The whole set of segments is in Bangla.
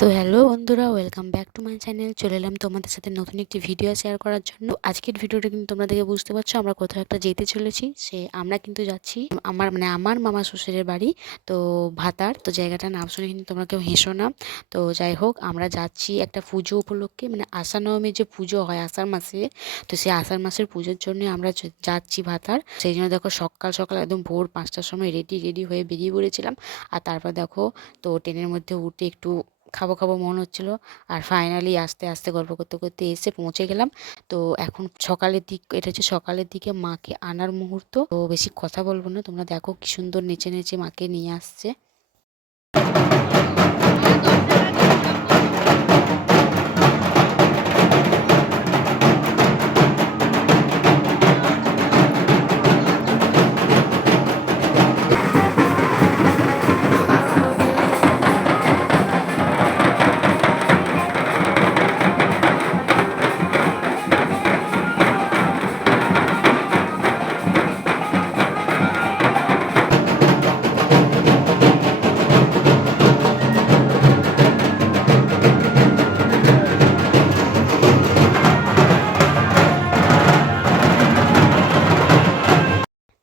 তো হ্যালো বন্ধুরা, welcome back to my channel. চলে এলাম তোমাদের সাথে নতুন একটি ভিডিও শেয়ার করার জন্য। আজকের ভিডিওটা কিন্তু তোমরা দেখে বুঝতে পারছো আমরা কোথাও একটা যেতে চলেছি। আমরা কিন্তু যাচ্ছি আমার মামা শ্বশুরের বাড়ি। তো ভাতার তো জায়গাটার নাম শুনে কিন্তু তোমরা কেউ হেসো না। তো যাই হোক, আমরা যাচ্ছি একটা পুজো উপলক্ষে, মানে আষাঢ় নবমীর যে পুজো হয় আষাঢ় মাসে, তো সেই আষাঢ় মাসের পুজোর জন্য আমরা যাচ্ছি ভাতার। সেই জন্য দেখো সকাল সকাল একদম ভোর 5টার সময় রেডি হয়ে বেরিয়ে পড়েছিলাম। আর তারপর দেখো, তো ট্রেনের মধ্যে উঠে একটু খাবো খাবো মন হচ্ছিল। আর ফাইনালি আস্তে আস্তে গল্প করতে করতে এসে পৌঁছে গেলাম। তো এখন এটা হচ্ছে সকালের দিকে মাকে আনার মুহূর্ত। তো বেশি কথা বলবো না, তোমরা দেখো কি সুন্দর নেচে নেচে মাকে নিয়ে আসছে।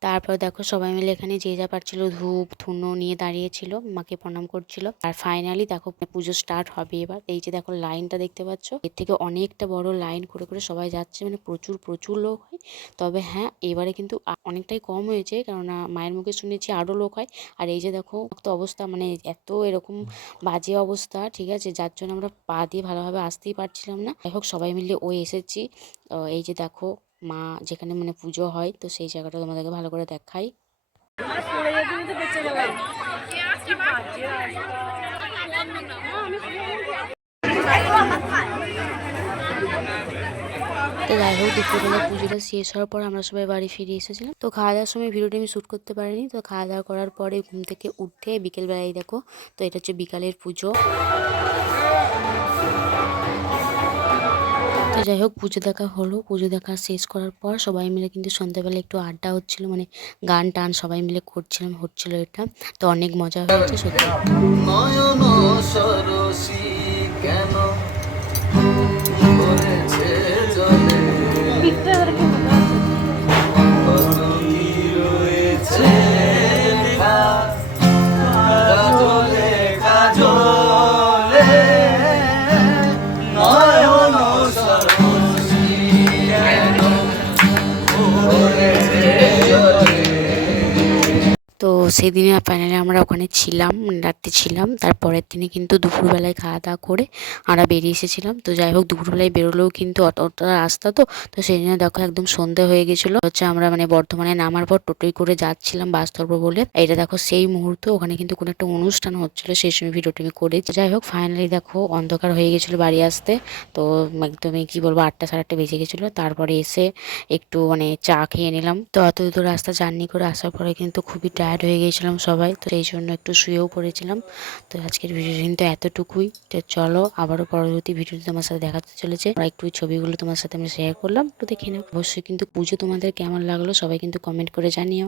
তারপর দেখো সবাই মিলে এখানে যে যা পারছিল ধূপ ধুনো নিয়ে দাঁড়িয়েছিল, মাকে প্রণাম করছিল। আর ফাইনালি দেখো পুজো স্টার্ট হবে এবার। এই যে দেখো লাইনটা দেখতে পাচ্ছ, এর থেকে অনেকটা বড় লাইন করে করে সবাই যাচ্ছে, মানে প্রচুর প্রচুর লোক হয়। তবে হ্যাঁ, এবারে কিন্তু অনেকটাই কম হয়েছে, কেননা মায়ের মুখে শুনেছি আরও লোক হয়। আর এই যে দেখো তো অবস্থা, মানে এত এরকম বাজে অবস্থা, ঠিক আছে, যার জন্য আমরা পা দিয়ে ভালোভাবে আসতেই পারছিলাম না। যাই হোক সবাই মিলে এসেছি। এই যে দেখো মা যেখানে মানে পুজো হয়, তো সেই জায়গাটা তোমাদেরকে ভালো করে দেখাই। তো যাই হোক, দুপুরবেলা পুজোটা শেষ হওয়ার পর আমরা সবাই বাড়ি ফিরে এসেছিলাম। তো খাওয়া দাওয়ার সময় ভিডিওটি আমি শ্যুট করতে পারিনি। তো খাওয়া দাওয়া করার পরে ঘুম থেকে উঠে বিকেলবেলায় দেখো, তো এটা হচ্ছে বিকালের পুজো। তো যাই হোক পুজো দেখা হলো। পুজো দেখা শেষ করার পর সবাই মিলে কিন্তু সন্ধ্যাবেলা একটু আড্ডা হচ্ছিল, মানে গান টান সবাই মিলে হচ্ছিল এটা। তো অনেক মজা হয়েছে সত্যি। নয়ন সরসী কেন করেছে জলে কত কি রয়েছে লেখা কাজলে কাজলে নয়ন সরসী কেন করেছে জলে। তো সেদিনে ফাইনালি আমরা ওখানে ছিলাম, রাত্রে ছিলাম। তারপরের দিনে কিন্তু দুপুরবেলায় খাওয়া দাওয়া করে আমরা বেরিয়ে এসেছিলাম। তো যাই হোক দুপুরবেলায় বেরোলেও কিন্তু অতটা রাস্তা, তো সেই জন্য দেখো একদম সন্ধে হয়ে গেছিলো। হচ্ছে আমরা মানে বর্ধমানে নামার পর টোটোই করে যাচ্ছিলাম বাস ধরবো বলে। এটা দেখো সেই মুহূর্ত, ওখানে কিন্তু কোনো একটা অনুষ্ঠান হচ্ছিলো, সেই সময় ভিডিওটা আমি করেছি। যাই হোক ফাইনালি দেখো অন্ধকার হয়ে গেছিলো বাড়ি আসতে। তো একদমই কি বলবো, 8টা সাড়ে 8টা বেজে গেছিলো। তারপরে এসে একটু মানে চা খেয়ে নিলাম। তো অত দূর রাস্তা জার্নি করে আসার পরে কিন্তু খুবই টায়ার্ড হয়ে গিয়েছিলাম সবাই, তো এই জন্য একটু শুয়েও পড়েছিলাম। তো আজকের ভিডিও কিন্তু এতটুকুই। তো চলো আবারও পরবর্তী ভিডিওতে তোমার সাথে দেখাতে চলেছে। আর একটু ছবিগুলো তোমার সাথে আমি শেয়ার করলাম, তো দেখে নাও। অবশ্যই কিন্তু পুজো তোমাদের কেমন লাগলো সবাই কিন্তু কমেন্ট করে জানিও।